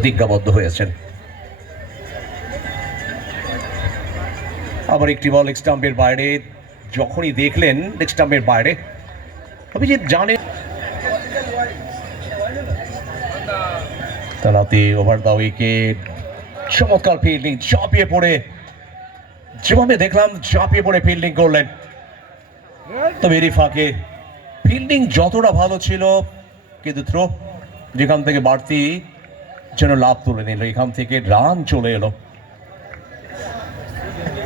প্রতিজ্ঞাবদ্ধ হয়েছেন। আবার একটি বল লেগ স্টাম্পের বাইরে, যখনই দেখলেন লেগ স্টাম্পের বাইরে, অভিজিৎ জানে তারাতে ওভার দা উইকেট। চমৎকার ফিল্ডিং, ঝাঁপিয়ে পড়ে, যেভাবে দেখলাম ঝাঁপিয়ে পড়ে ফিল্ডিং করলেন। তবে এরই ফাঁকে ফিল্ডিং যতটা ভালো ছিল, কিন্তু থ্রো যেখান থেকে বাড়তি যেন লাভ তুলে নিল, এখান থেকে রান চলে এলো।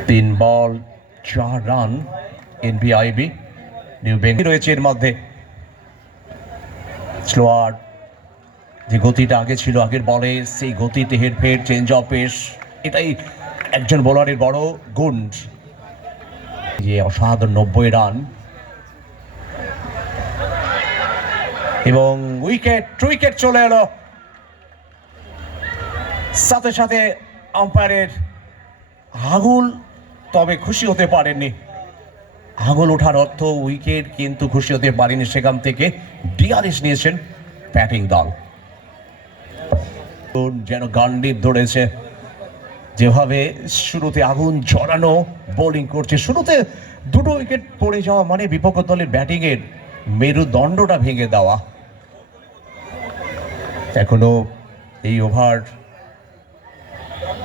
3 বল 4 রান এনবিআইবি নিউ বেঙ্গল রয়েছে এর মধ্যে। স্লোয়ার যে গতিটা আগে ছিল আগের বলে, সেই গতিতে হেরফের, চেঞ্জ অফ পেস, এটাই একজন বোলারের বড় গুণ। যে অসাধারণ 90 রান এবং উইকেট চলে এলো। সাথে সাথে আম্পায়ারের আঙুল, তবে খুশি হতে পারেননি। আঙুল ওঠার অর্থ উইকেট, কিন্তু খুশি হতে পারেনি। সেখান থেকে ডিআরএস নিয়েছেন ব্যাটিং দল। যেন গান্ডিব ধরেছে, যেভাবে শুরুতে আগুন ঝরানো বোলিং করছে। শুরুতে 2টো উইকেট পড়ে যাওয়া মানে বিপক্ষ দলের ব্যাটিং এর মেরুদণ্ডটা ভেঙে দেওয়া। এখনো এই ওভার,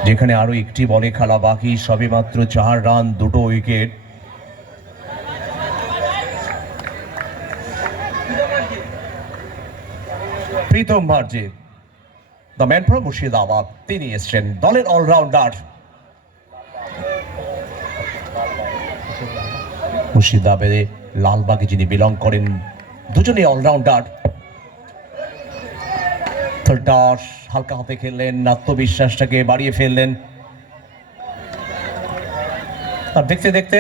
যেখানে আরো একটি বলে খেলা বাকি, সবে মাত্র 4 রান 2টো wicket. Pritam Marji, the man from Murshidabad, তিনি এসছেন দলের অলরাউন্ডার। মুর্শিদাবাদে লালবাগে যিনি বিলং করেন, দুজনেই অলরাউন্ডার। টস হালকা হাতে খেললেন, আত্মবিশ্বাসটাকে বাড়িয়ে ফেললেন। আর দেখতে দেখতে